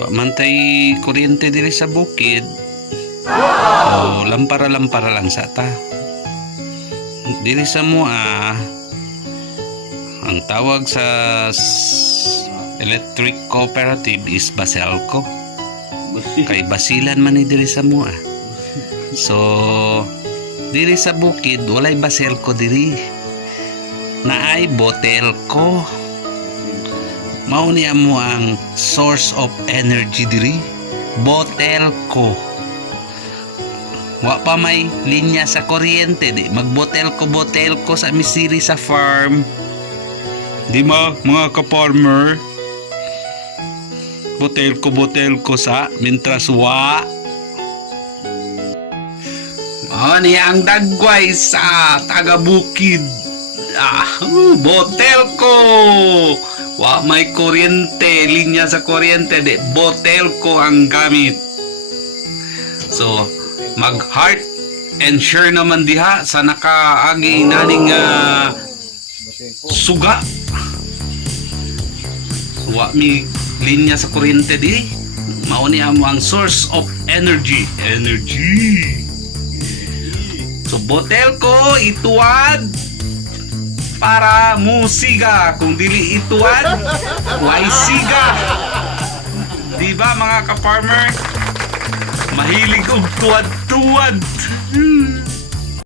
Wa man tay kuryente diri sa bukid. O lampara-lampara lang sa ta. Diri sa mua ang tawag sa electric cooperative is Baselco. Kay basilan man ni diri sa mua. So diri sa bukid walay Baselco diri. Naay Botelco. Mao ni amo ang source of energy diri. Botelco. Wa pa may linya sa kuryente di magbotelco sa misiri sa farm. Di ba mga ka-farmer? Botelco sa mintras wa. Ni ang dagway sa taga-bukid. Botelco. Wa may kuryente, linya sa kuryente di Botelco ang gamit. So mag heart and share naman diha sa nakaagi naning suga. Wa mi linya sa kuryente di. Mao ni amo ang source of energy. So Botelco ituad para musiga. Kung dili ituad, way siga. Di ba mga ka-farmer? Mahilig og tuwad-tuwad.